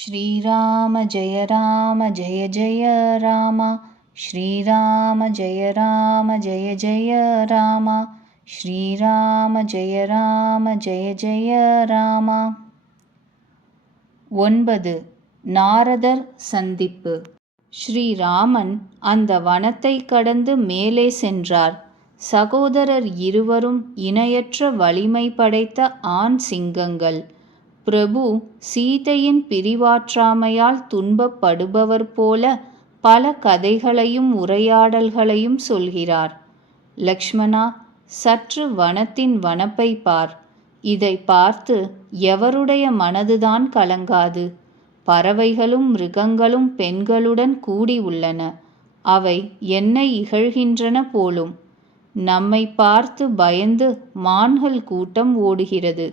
श्रीराम जय जय राम। श्रीराम जय जय राम। श्रीराम जय जय राम। 9. நாரதர் சந்திப்பு. ஸ்ரீராமன் அந்த வனத்தை கடந்து மேலே சென்றார். சகோதரர் இருவரும் இணையற்ற வலிமை படைத்த ஆண் சிங்கங்கள். பிரபு சீதையின் பிரிவாற்றாமையால் துன்பப்படுபவர் போல பல கதைகளையும் உரையாடல்களையும் சொல்கிறார். லக்ஷ்மணா, சற்று வனத்தின் வனப்பை பார். இதை பார்த்து எவருடைய மனதுதான் கலங்காது? பறவைகளும் மிருகங்களும் பெண்களுடன் கூடி உள்ளன. அவை என்னை இகழ்கின்றன போலும். நம்மை பார்த்து பயந்து மான்கள் கூட்டம் ஓடுகிறது.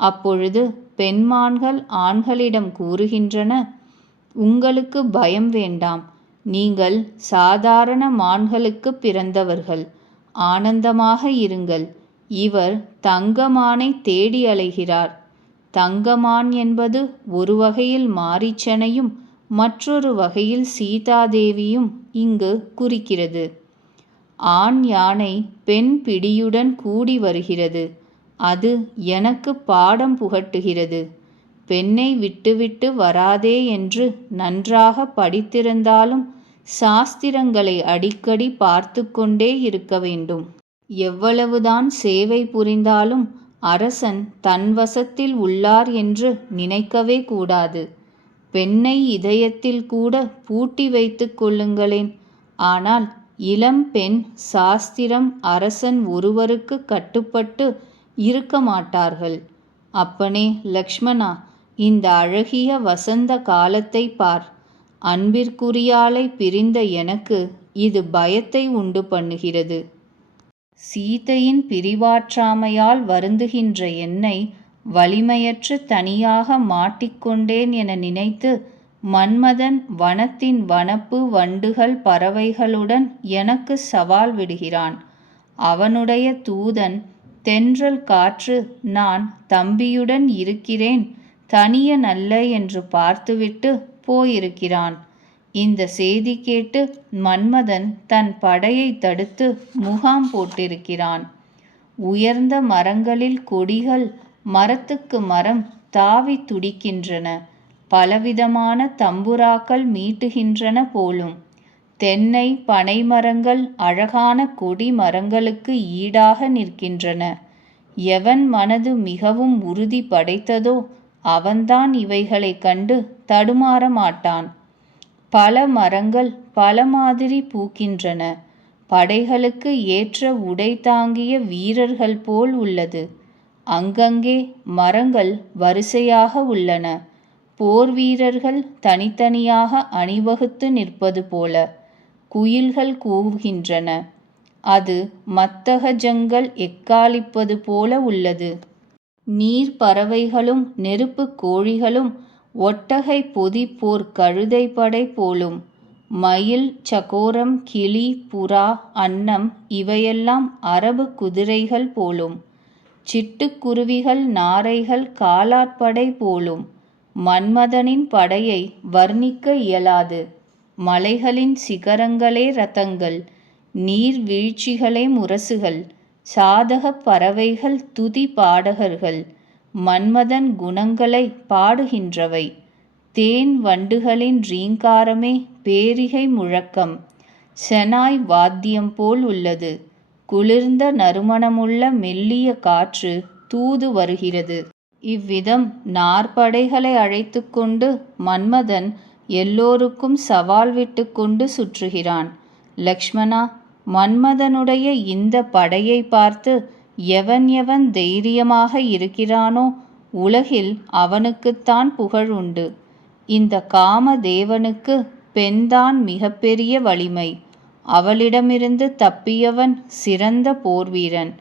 அப்பொழுது பெண்மான்கள் ஆண்களிடம் கூறுகின்றன, உங்களுக்கு பயம் வேண்டாம், நீங்கள் சாதாரண மான்களுக்கு பிறந்தவர்கள், ஆனந்தமாக இருங்கள். இவர் தங்கமானை தேடி அலைகிறார். தங்கமான் என்பது ஒரு வகையில் மாரீச்சனையும் மற்றொரு வகையில் சீதாதேவியும் இங்கு குறிக்கிறது. ஆண் யானை பெண் பிடியுடன் கூடி வருகிறது. அது எனக்கு பாடம் புகட்டுகிறது. பெண்ணை விட்டுவிட்டு வராதே என்று நன்றாக படித்திருந்தாலும் சாஸ்திரங்களை அடிக்கடி பார்த்து கொண்டே இருக்க வேண்டும். எவ்வளவுதான் சேவை புரிந்தாலும் அரசன் தன் வசத்தில் உள்ளார் என்று நினைக்கவே கூடாது. பெண்ணை இதயத்தில் கூட பூட்டி வைத்து கொள்ளுங்களேன். ஆனால் இளம் பெண் சாஸ்திரம் அரசன் ஒருவருக்கு கட்டுப்பட்டு இருக்க மாட்டார்கள். அப்பனே லக்ஷ்மணா, இந்த அழகிய வசந்த காலத்தை பார். அன்பிற்குரியாளை பிரிந்த எனக்கு இது பயத்தை உண்டு பண்ணுகிறது. சீதையின் பிரிவாற்றாமையால் வருந்துகின்ற என்னை வலிமையற்று தனியாக மாட்டிக்கொண்டேன் என நினைத்து மன்மதன் வனத்தின் வனப்பு வண்டுகள் பறவைகளுடன் எனக்கு சவால் விடுகிறான். அவனுடைய தூதன் தென்றல் காற்று நான் தம்பியுடன் இருக்கிறேன், தனியனல்ல என்று பார்த்துவிட்டு போயிருக்கிறான். இந்த செய்தி கேட்டு மன்மதன் தன் படையை தடுத்து முகாம் போட்டிருக்கிறான். உயர்ந்த மரங்களில் கொடிகள் மரத்துக்கு மரம் தாவி துடிக்கின்றன. பலவிதமான தம்புராக்கள் மீட்டுகின்றன போலும். தென்னை பனை மரங்கள் அழகான கொடி மரங்களுக்கு ஈடாக நிற்கின்றன. எவன் மனது மிகவும் உறுதி படைத்ததோ அவன்தான் இவைகளை கண்டு தடுமாற மாட்டான். பல மரங்கள் பல மாதிரி பூக்கின்றன. படைகளுக்கு ஏற்ற உடை தாங்கிய வீரர்கள் போல் உள்ளது. அங்கங்கே மரங்கள் வரிசையாக உள்ளன. போர் வீரர்கள் தனித்தனியாக அணிவகுத்து நிற்பது போல. குயில்கள் கூவுகின்றன. அது மத்தகஜங்கள் எக்காளிப்பது போல உள்ளது. நீர் பறவைகளும் நெருப்பு கோழிகளும் ஒட்டகை பொதி போர் கழுதை படை போலும். மயில் சகோரம் கிளி புறா அன்னம் இவையெல்லாம் அரபு குதிரைகள் போலும். சிட்டுக்குருவிகள் நாரைகள் காலாட்படை போலும். மன்மதனின் படையை வர்ணிக்க இயலாது. மலைகளின் சிகரங்களே ரதங்கள், நீர் வீழ்ச்சிகளே முரசுகள், சாதக பறவைகள் துதி பாடகர்கள், மன்மதன் குணங்களை பாடுகின்றவை. தேன் வண்டுகளின் ரீங்காரமே பேரிகை முழக்கம். செனாய் வாத்தியம் போல் உள்ளது. குளிர்ந்த நறுமணமுள்ள மெல்லிய காற்று தூது வருகிறது. இவ்விதம் நாற்படைகளை அழைத்து கொண்டு மன்மதன் எல்லோருக்கும் சவால் விட்டு கொண்டு சுற்றுகிறான். லக்ஷ்மணா, மன்மதனுடைய இந்த படையை பார்த்து எவன் எவன் தைரியமாக இருக்கிறானோ உலகில் அவனுக்குத்தான் புகழ் உண்டு. இந்த காமதேவனுக்கு பெண்தான் மிகப்பெரிய வலிமை. அவளிடமிருந்து தப்பியவன் சிறந்த போர்வீரன்.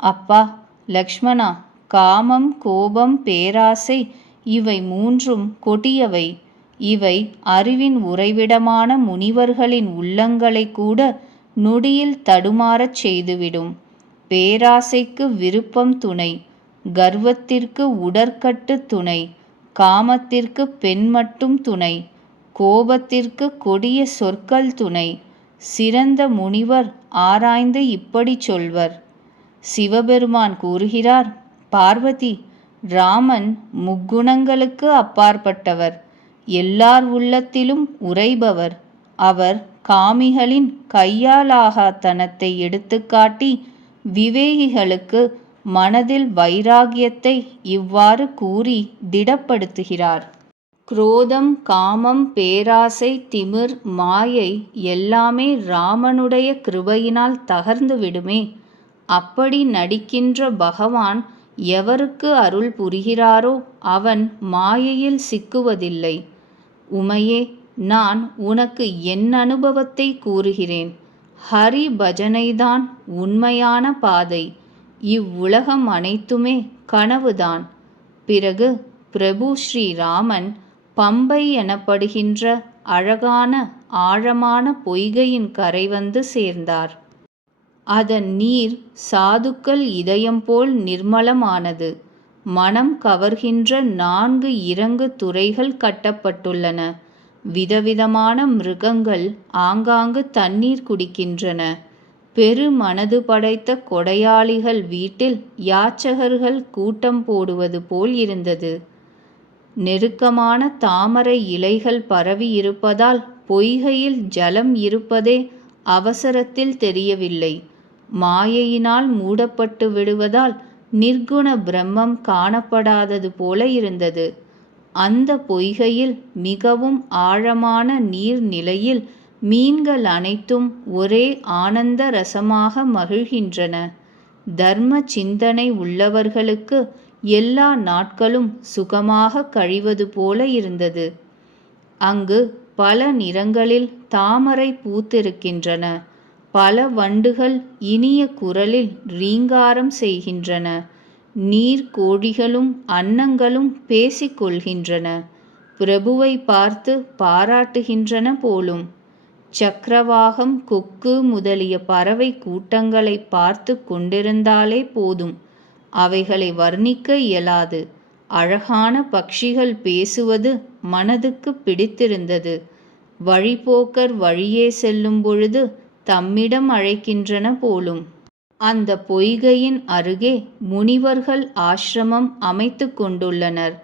அப்பா லக்ஷ்மணா, காமம் கோபம் பேராசை இவை மூன்றும் கொடியவை. இவை அறிவின் உறைவிடமான முனிவர்களின் உள்ளங்களை கூட நொடியில் தடுமாறச் செய்துவிடும். பேராசைக்கு விருப்பம் துணை, கர்வத்திற்கு உடற்கட்டு துணை, காமத்திற்கு பெண் மட்டும் துணை, கோபத்திற்கு கொடிய சொற்கள் துணை. சிறந்த முனிவர் ஆராய்ந்து இப்படி சொல்வர். சிவபெருமான் கூறுகிறார், பார்வதி, ராமன் முக்குணங்களுக்கு அப்பாற்பட்டவர், எல்லார் உள்ளத்திலும் உறைபவர். அவர் காமிகளின் கையாலாகாத்தனத்தை எடுத்துக்காட்டி விவேகிகளுக்கு மனதில் வைராகியத்தை இவ்வாறு கூறி திடப்படுத்துகிறார். குரோதம், காமம், பேராசை, திமிர், மாயை எல்லாமே ராமனுடைய கிருபையினால் தகர்ந்து விடுமே. அப்படி நடிக்கின்ற பகவான் எவருக்கு அருள் புரிகிறாரோ அவன் மாயையில் சிக்குவதில்லை. உமையே, நான் உனக்கு என் அனுபவத்தை கூறுகிறேன். ஹரி பஜனைதான் உண்மையான பாதை. இவ்வுலகம் அனைத்துமே கனவுதான். பிறகு பிரபு ஸ்ரீராமன் பம்பை எனப்படுகின்ற அழகான ஆழமான பொய்கையின் கரை வந்து சேர்ந்தார். அதன் நீர் சாதுக்கள் இதயம் போல் நிர்மலமானது. மனம் கவர்கின்ற 4 இறங்கு துறைகள் கட்டப்பட்டுள்ளன. விதவிதமான மிருகங்கள் ஆங்காங்கு தண்ணீர் குடிக்கின்றன. பெருமனது படைத்த கொடையாளிகள் வீட்டில் யாச்சகர்கள் கூட்டம் போடுவது போல் இருந்தது. நெருக்கமான தாமரை இலைகள் பரவி இருப்பதால் பொய்கையில் ஜலம் இருப்பதே அவசரத்தில் தெரியவில்லை. மாயையினால் மூடப்பட்டு விடுவதால் நிர்குண பிரம்மம் காணப்படாதது போல இருந்தது. அந்த பொய்கையில் மிகவும் ஆழமான நீர்நிலையில் மீன்கள் அனைத்தும் ஒரே ஆனந்த ரசமாக மகிழ்கின்றன. தர்ம சிந்தனை உள்ளவர்களுக்கு எல்லா நாட்களும் சுகமாக கழிவது போல இருந்தது. அங்கு பல நிறங்களில் தாமரை பூத்திருக்கின்றன. பல வண்டுகள் இனிய குரலில் ரீங்காரம் செய்கின்றன. நீர்க்கோழிகளும் அன்னங்களும் பேசிக்கொள்கின்றன. பிரபுவை பார்த்து பாராட்டுகின்றன போலும். சக்கரவாகம், கொக்கு முதலிய பறவை கூட்டங்களை பார்த்து கொண்டிருந்தாலே போதும். அவைகளை வர்ணிக்க இயலாது. அழகான பட்சிகள் பேசுவது மனதுக்கு பிடித்திருந்தது. வழிபோக்கர் வழியே செல்லும் பொழுது தம்மிடம் அழைக்கின்றன போலும். அந்த பொய்கையின் அருகே முனிவர்கள் ஆசிரமம் அமைத்து கொண்டுள்ளனர்.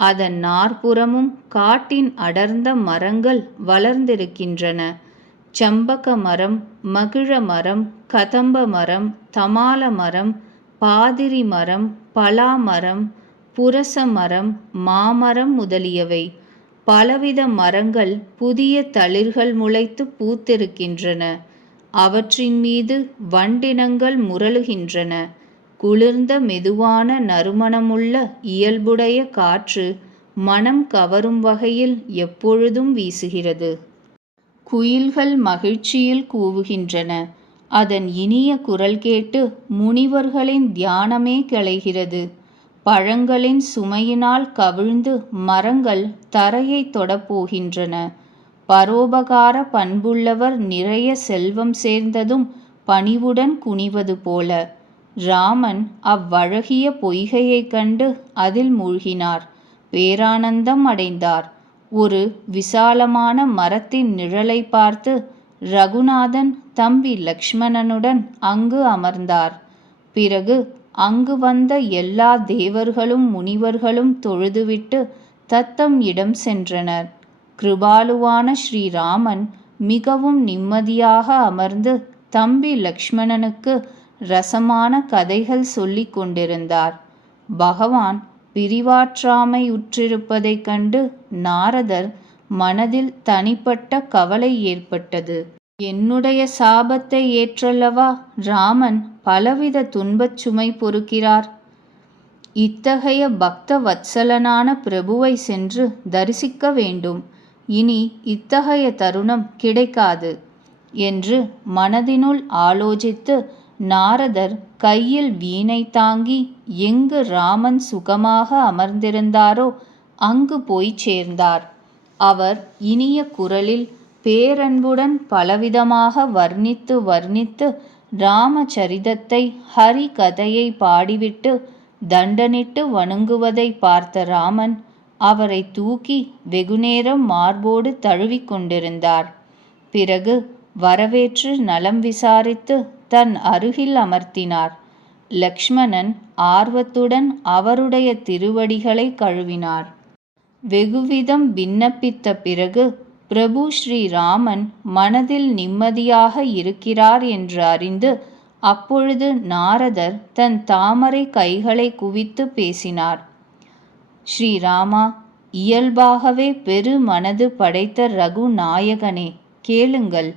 அதன் நாற்புறமும் காட்டின் அடர்ந்த மரங்கள் வளர்ந்திருக்கின்றன. சம்பக மரம், மகிழ மரம், கதம்ப மரம், தமால மரம், பாதிரி மரம், பலா மரம், புரச மரம், மாமரம் முதலியவை. பலவித மரங்கள் புதிய தளிர்கள் முளைத்து பூத்திருக்கின்றன. அவற்றின் மீது வண்டினங்கள் முரளுகின்றன. குளிர்ந்த மெதுவான நறுமணமுள்ள இயல்புடைய காற்று மனம் கவரும் வகையில் எப்பொழுதும் வீசுகிறது. குயில்கள் மகிழ்ச்சியில் கூவுகின்றன. அதன் இனிய குரல் கேட்டு முனிவர்களின் தியானமே கலைகிறது. பழங்களின் சுமையினால் கவிழ்ந்து மரங்கள் தரையை தொடப்போகின்றன. பரோபகார பண்புள்ளவர் நிறைய செல்வம் சேர்ந்ததும் பணிவுடன் குனிவது போல. ராமன் அவ்வழகிய பொய்கையைக் கண்டு அதில் மூழ்கினார். பேரானந்தம் அடைந்தார். ஒரு விசாலமான மரத்தின் நிழலை பார்த்து ரகுநாதன் தம்பி லக்ஷ்மணனுடன் அங்கு அமர்ந்தார். பிறகு அங்கு வந்த எல்லா தேவர்களும் முனிவர்களும் தொழுதுவிட்டு தத்தம் இடம் சென்றனர். கிருபாலுவான ஸ்ரீராமன் மிகவும் நிம்மதியாக அமர்ந்து தம்பி லக்ஷ்மணனுக்கு ரசமான கதைகள் சொல்லிக் கொண்டிருந்தார். பகவான் பிரிவாற்றாமை உற்றிருப்பதைக் கண்டு நாரதர் மனதில் தனிப்பட்ட கவலை ஏற்பட்டது. என்னுடைய சாபத்தை ஏற்றல்லவா ராமன் பலவித துன்பச் சுமை பொறுக்கிறார். இத்தகைய பக்த வத்சலனான பிரபுவை சென்று தரிசிக்க வேண்டும். இனி இத்தகைய தருணம் கிடைக்காது என்று மனதினுள் ஆலோசித்து நாரதர் கையில் வீணை தாங்கி எங்கு ராமன் சுகமாக அமர்ந்திருந்தாரோ அங்கு போய் சேர்ந்தார். அவர் இனிய குரலில் பேரன்புடன் பலவிதமாக வர்ணித்து வர்ணித்து ராமச்சரிதத்தை ஹரி கதையை பாடிவிட்டு தண்டனிட்டு வணங்குவதை பார்த்த ராமன், அவரை தூக்கி வெகுநேரம் மார்போடு தழுவிக்கொண்டிருந்தார். பிறகு வரவேற்று நலம் விசாரித்து தன் அருகில் அமர்த்தினார். லக்ஷ்மணன் ஆர்வத்துடன் அவருடைய திருவடிகளை கழுவினார். வெகுவிதம் விண்ணப்பித்த பிறகு பிரபு ஸ்ரீராமன் மனதில் நிம்மதியாக இருக்கிறார் என்று அறிந்து அப்பொழுது நாரதர் தன் தாமரை கைகளை குவித்து பேசினார். ஸ்ரீராமா, இயல்பாகவே பெரு மனது படைத்த ரகுநாயகனே, கேளுங்கள்.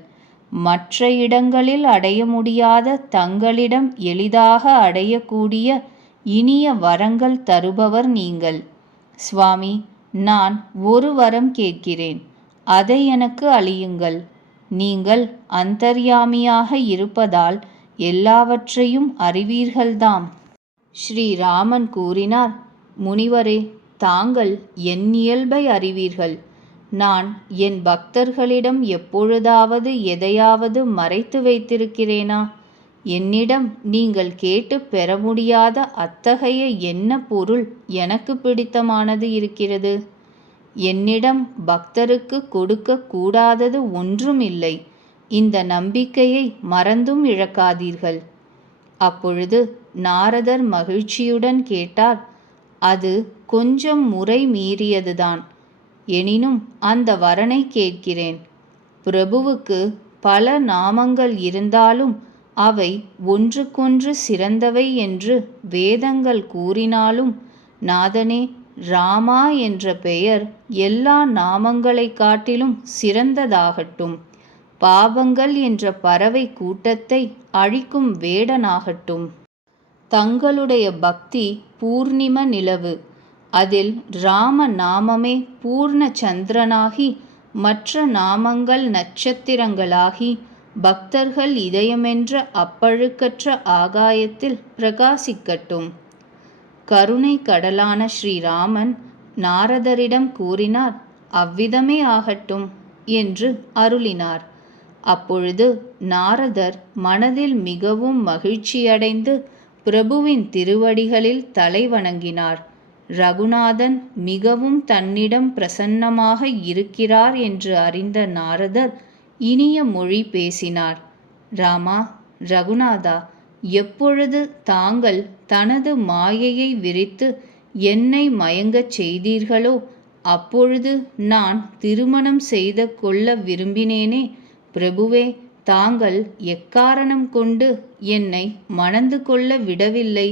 மற்ற இடங்களில் அடைய முடியாத தங்களிடம் எளிதாக அடையக்கூடிய இனிய வரங்கள் தருபவர் நீங்கள். சுவாமி, நான் ஒரு வரம் கேட்கிறேன், அதை எனக்கு அளியுங்கள். நீங்கள் அந்தர்யாமியாக இருப்பதால் எல்லாவற்றையும் அறிவீர்கள்தாம். ஸ்ரீராமன் கூறினார், முனிவரே, தாங்கள் என் இயல்பை அறிவீர்கள். நான் என் பக்தர்களிடம் எப்பொழுதாவது எதையாவது மறைத்து வைத்திருக்கிறேனா? என்னிடம் நீங்கள் கேட்டு பெற முடியாத அத்தகைய என்ன பொருள் எனக்கு பிடித்தமானது இருக்கிறது? என்னிடம் பக்தருக்கு கொடுக்க கூடாதது ஒன்றும் இல்லை. இந்த நம்பிக்கையை மறந்தும் இழக்காதீர்கள். அப்பொழுது நாரதர் மகிழ்ச்சியுடன் கேட்டார், அது கொஞ்சம் முறை மீறியதுதான். எனினும் அந்த வரனை கேட்கிறேன். பிரபுவுக்கு பல நாமங்கள் இருந்தாலும் அவை ஒன்றுக்கொன்று சிறந்தவை என்று வேதங்கள் கூறினாலும், நாதனே, ராமா என்ற பெயர் எல்லா நாமங்களை காட்டிலும் சிறந்ததாகட்டும். பாபங்கள் என்ற பறவை கூட்டத்தை அழிக்கும் வேடனாகட்டும். தங்களுடைய பக்தி பூர்ணிம நிலவு. அதில் ராம நாமமே பூர்ண சந்திரனாகி மற்ற நாமங்கள் நட்சத்திரங்களாகி பக்தர்கள் இதயமென்ற அப்பழுக்கற்ற ஆகாயத்தில் பிரகாசிக்கட்டும். கருணை கடலான ஸ்ரீராமன் நாரதரிடம் கூறினார், அவ்விதமே ஆகட்டும் என்று அருளினார். அப்பொழுது நாரதர் மனதில் மிகவும் மகிழ்ச்சியடைந்து பிரபுவின் திருவடிகளில் தலை வணங்கினார். ரகுநாதன் மிகவும் தன்னிடம் பிரசன்னமாக இருக்கிறார் என்று அறிந்த நாரதர் இனிய மொழி பேசினார். ராமா, ரகுநாதா, எப்பொழுது தாங்கள் தனது மாயையை விரித்து என்னை மயங்கச் செய்தீர்களோ அப்பொழுது நான் திருமணம் செய்து கொள்ள விரும்பினேனே. பிரபுவே, தாங்கள் எக்காரணம் கொண்டு என்னை மணந்து கொள்ள விடவில்லை?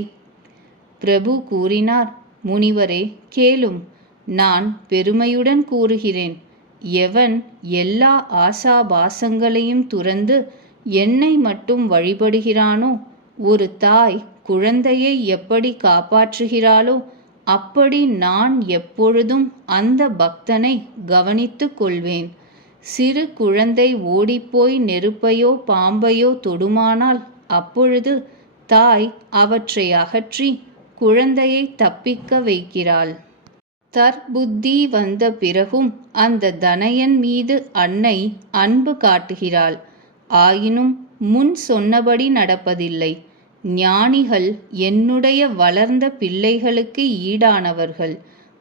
பிரபு கூறினார், முனிவரே, கேளும். நான் பெருமையுடன் கூறுகிறேன். எவன் எல்லா ஆசாபாசங்களையும் துறந்து என்னை மட்டும் வழிபடுகிறானோ, ஒரு தாய் குழந்தையை எப்படி காப்பாற்றுகிறாளோ அப்படி நான் எப்பொழுதும் அந்த பக்தனை கவனித்து கொள்வேன். சிறு குழந்தை ஓடிப்போய் நெருப்பையோ பாம்பையோ தொடுமானால் அப்பொழுது தாய் அவற்றை அகற்றி குழந்தையை தப்பிக்க வைக்கிறாள். தற்புத்தி வந்த பிறகும் அந்த தனயன் மீது அன்னை அன்பு காட்டுகிறாள். ஆயினும் முன் சொன்னபடி நடப்பதில்லை. ஞானிகள் என்னுடைய வளர்ந்த பிள்ளைகளுக்கு ஈடானவர்கள்.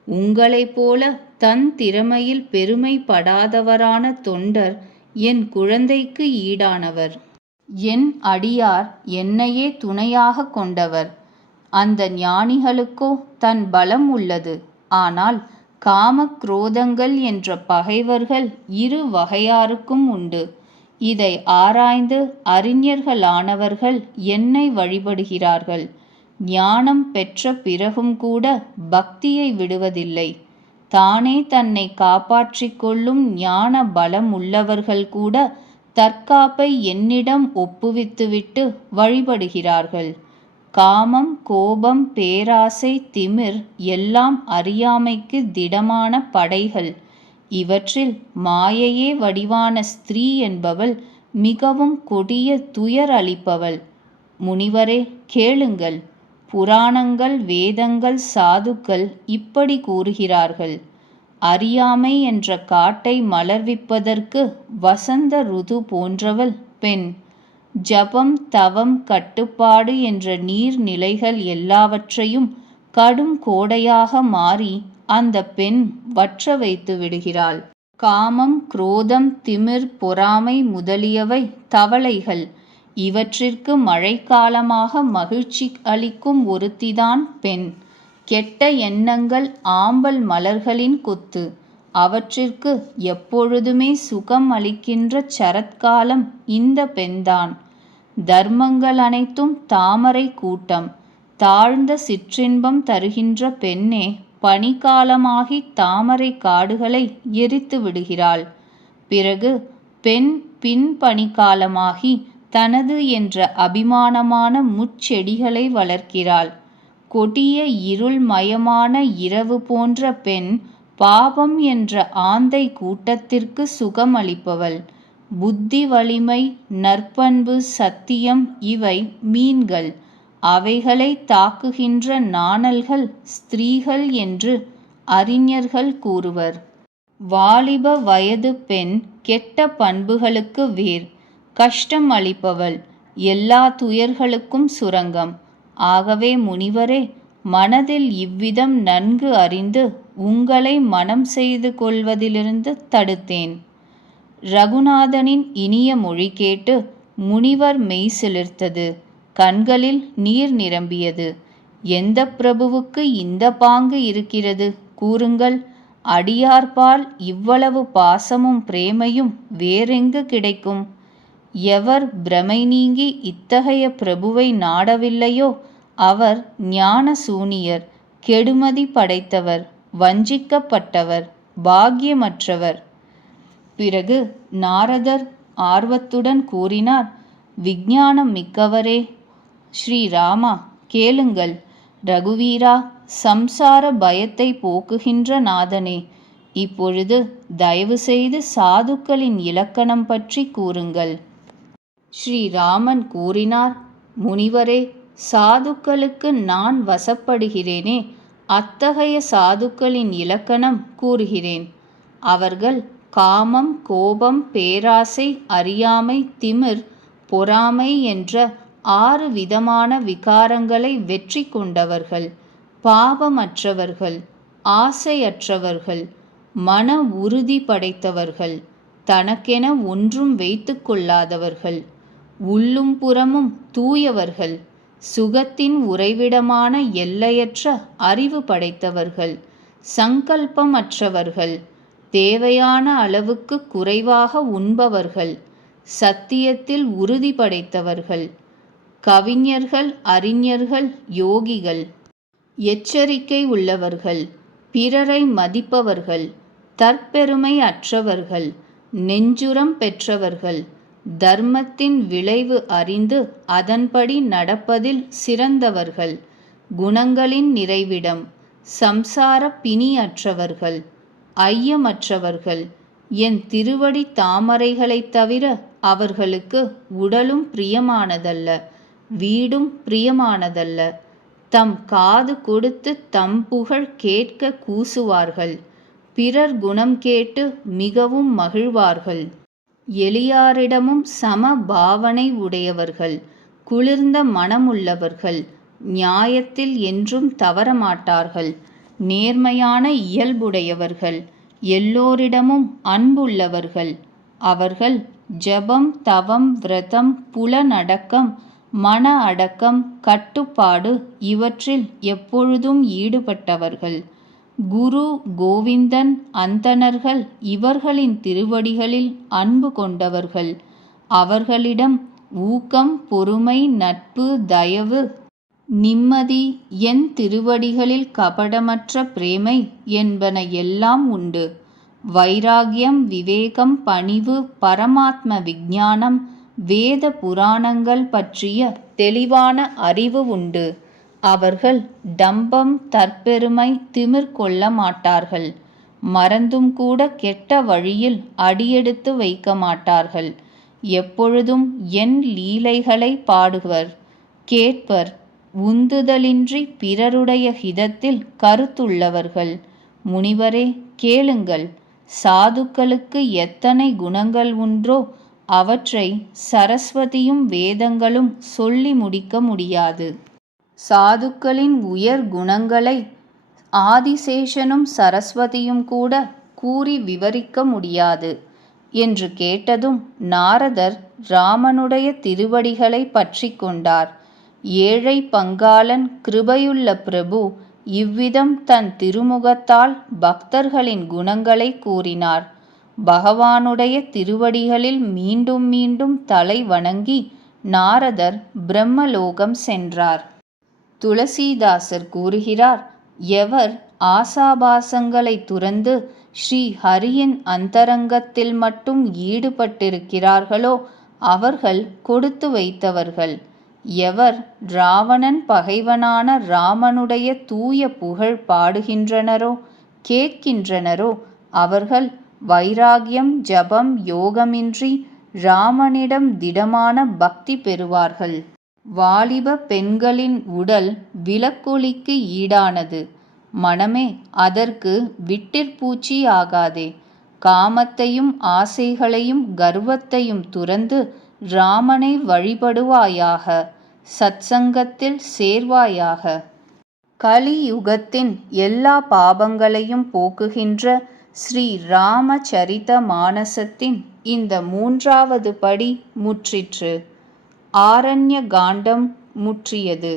உங்களைப் போல தன் திறமையில் பெருமைப்படாதவரான தொண்டர் என் குழந்தைக்கு ஈடானவர். என் அடியார் என்னையே துணையாக கொண்டவர். அந்த ஞானிகளுக்கோ தன் பலம் உள்ளது. ஆனால் காமக்ரோதங்கள் என்ற பகைவர்கள் இரு வகையாருக்கும் உண்டு. இதை ஆராய்ந்து அறிஞர்களானவர்கள் என்னை வழிபடுகிறார்கள். ஞானம் பெற்ற பிறகும் கூட பக்தியை விடுவதில்லை. தானே தன்னை காப்பாற்றிக் கொள்ளும் ஞான பலம் உள்ளவர்கள் கூட தற்காப்பை என்னிடம் ஒப்புவித்துவிட்டு வழிபடுகிறார்கள். காமம், கோபம், பேராசை, திமிர் எல்லாம் அறியாமைக்கு திடமான படைகள். இவற்றில் மாயையே வடிவான ஸ்திரீ என்பவள் மிகவும் கொடிய துயர் அளிப்பவள். முனிவரே, கேளுங்கள். புராணங்கள், வேதங்கள், சாதுக்கள் இப்படி கூறுகிறார்கள். அறியாமை என்ற காட்டை மலர்விப்பதற்கு வசந்த ருது போன்றவள் பெண். ஜபம், தவம், கட்டுப்பாடு என்ற நீர்நிலைகள் எல்லாவற்றையும் கடும் கோடையாக மாறி அந்த பெண் வற்ற வைத்து விடுகிறாள். காமம், குரோதம், திமிர், பொறாமை முதலியவை தவளைகள். இவற்றிற்கு மழைக்காலமாக மகிழ்ச்சி அளிக்கும் ஒருத்திதான் பெண். கெட்ட எண்ணங்கள் ஆம்பல் மலர்களின் கொத்து. அவற்றிற்கு எப்பொழுதுமே சுகம் அளிக்கின்ற சரத்காலம் இந்த பெண்தான். தர்மங்கள் அனைத்தும் தாமரை கூட்டம். தாழ்ந்த சிற்றின்பம் தருகின்ற பெண்ணே பனிக்காலமாகி தாமரை காடுகளை எரித்து விடுகிறாள். பிறகு பெண் பின் பனிக்காலமாகி தனது என்ற அபிமானமான முட்செடிகளை வளர்க்கிறாள். கொடிய இருள் மயமான இரவு போன்ற பெண் பாபம் என்ற ஆந்தை கூட்டத்திற்கு சுகம் அளிப்பவள். புத்தி, வலிமை, நற்பண்பு, சத்தியம் இவை மீன்கள். அவைகளை தாக்குகின்ற நாணல்கள் ஸ்திரீகள் என்று அறிஞர்கள் கூறுவர். வாலிப வயது பெண் கெட்ட பண்புகளுக்கு வேர். கஷ்டம் அளிப்பவள். எல்லா துயர்களுக்கும் சுரங்கம். ஆகவே முனிவரே, மனதில் இவ்விதம் நன்கு அறிந்து உங்களை மனம் செய்து கொள்வதிலிருந்து தடுத்தேன். ரகுநாதனின் இனிய மொழி கேட்டு முனிவர் மெய் சிலிர்த்தது. கண்களில் நீர் நிரம்பியது. எந்த பிரபுவுக்கு இந்த பாங்கு இருக்கிறது கூறுங்கள். அடியார்பால் இவ்வளவு பாசமும் பிரேமையும் வேறெங்கு கிடைக்கும்? எவர் பிரமை நீங்கி இத்தகைய பிரபுவை நாடவில்லையோ அவர் ஞான சூனியர், கெடுமதி படைத்தவர், வஞ்சிக்கப்பட்டவர், பாக்கியமற்றவர். பிறகு நாரதர் ஆர்வத்துடன் கூறினார், விஞ்ஞானம் மிக்கவரே, ஸ்ரீராமா கேளுங்கள். ரகுவீரா, சம்சார பயத்தை போக்குகின்ற நாதனே, இப்பொழுது தயவு செய்து சாதுக்களின் இலக்கணம் பற்றி கூறுங்கள். ஸ்ரீராமன் கூறினார், முனிவரே, சாதுக்களுக்கு நான் வசப்படுகிறேனே, அத்தகைய சாதுக்களின் இலக்கணம் கூறுகிறேன். அவர்கள் காமம், கோபம், பேராசை, அறியாமை, திமிர், பொறாமை என்ற 6 விதமான விகாரங்களை வெற்றி கொண்டவர்கள். பாவமற்றவர்கள், ஆசையற்றவர்கள், மன உறுதி படைத்தவர்கள், தனக்கென ஒன்றும் வைத்து கொள்ளாதவர்கள், உள்ளும் புறமும் தூயவர்கள், சுகத்தின் உறைவிடமான எல்லையற்ற அறிவு படைத்தவர்கள், சங்கல்பமற்றவர்கள், தேவையான அளவுக்கு குறைவாக உண்பவர்கள், சத்தியத்தில் உறுதி படைத்தவர்கள், கவிஞர்கள், அறிஞர்கள், யோகிகள், எச்சரிக்கை உள்ளவர்கள், பிறரை மதிப்பவர்கள், தற்பெருமை அற்றவர்கள், நெஞ்சுரம் பெற்றவர்கள், தர்மத்தின் விளைவு அறிந்து அதன்படி நடப்பதில் சிறந்தவர்கள், குணங்களின் நிறைவிடம், சம்சார பிணி அற்றவர்கள், ஐயமற்றவர்கள், என் திருவடி தாமரைகளைத் தவிர அவர்களுக்கு உடலும் பிரியமானதல்ல, வீடும் பிரியமானதல்ல. தம் காது கொடுத்து தம் புகழ் கேட்க கூசுவார்கள். பிறர் குணம் கேட்டு மிகவும் மகிழ்வார்கள். எளியாரிடமும் சம பாவனை உடையவர்கள், குளிர்ந்த மனமுள்ளவர்கள், நியாயத்தில் என்றும் தவறமாட்டார்கள், நேர்மையான இயல்புடையவர்கள், எல்லோரிடமும் அன்புள்ளவர்கள். அவர்கள் ஜபம், தவம், விரதம், புலனடக்கம், மன அடக்கம், கட்டுப்பாடு இவற்றில் எப்பொழுதும் ஈடுபட்டவர்கள். குரு, கோவிந்தன், அந்தணர்கள் இவர்களின் திருவடிகளில் அன்பு கொண்டவர்கள். அவர்களிடம் ஊக்கம், பொறுமை, நட்பு, தயவு, நிம்மதி, என் திருவடிகளில் கபடமற்ற பிரேமை என்பன எல்லாம் உண்டு. வைராகியம், விவேகம், பணிவு, பரமாத்ம விஞ்ஞானம், வேத புராணங்கள் பற்றிய தெளிவான அறிவு உண்டு. அவர்கள் டம்பம், தற்பெருமை, திமிர் கொள்ள மாட்டார்கள். மறந்தும் கூட கெட்ட வழியில் அடியெடுத்து வைக்க மாட்டார்கள். எப்பொழுதும் என் லீலைகளை பாடுவர், கேட்பர். உந்துதலின்றி பிறருடைய ஹிதத்தில் கருத்துள்ளவர்கள். முனிவரே கேளுங்கள். சாதுக்களுக்கு எத்தனை குணங்கள் உண்டோ அவற்றை சரஸ்வதியும் வேதங்களும் சொல்லி முடிக்க முடியாது. சாதுக்களின் உயர் குணங்களை ஆதிசேஷனும் சரஸ்வதியும் கூட கூறி விவரிக்க முடியாது என்று கேட்டதும் நாரதர் ராமனுடைய திருவடிகளை பற்றி கொண்டார். ஏழை பங்காளன் கிருபையுள்ள பிரபு இவ்விதம் தன் திருமுகத்தால் பக்தர்களின் குணங்களை கூறினார். பகவானுடைய திருவடிகளில் மீண்டும் மீண்டும் தலை வணங்கி நாரதர் பிரம்மலோகம் சென்றார். துளசிதாசர் கூறுகிறார், எவர் ஆசாபாசங்களை துறந்து ஸ்ரீ ஹரியின் அந்தரங்கத்தில் மட்டும் ஈடுபட்டிருக்கிறார்களோ அவர்கள் கொடுத்து வைத்தவர்கள். எவர் ராவணன் பகைவனான ராமனுடைய தூய புகழ் பாடுகின்றனரோ கேட்கின்றனரோ அவர்கள் வைராகியம் ஜபம் யோகமின்றி ராமனிடம் திடமான பக்தி பெறுவார்கள். வாலிப பெண்களின் உடல் விளக்கொளிக்கு ஈடானது. மனமே, அதற்கு விட்டிற்பூச்சி ஆகாதே. காமத்தையும் ஆசைகளையும் கர்வத்தையும் துறந்து ராமனை வழிபடுவாயாக. சத்சங்கத்தில் சேர்வாயாக. கலியுகத்தின் எல்லா பாபங்களையும் போக்குகின்ற ஸ்ரீ ராமச்சரித மானசத்தின் இந்த 3வது படி முற்றிற்று. ஆரண்ய காண்டம் முற்றியது.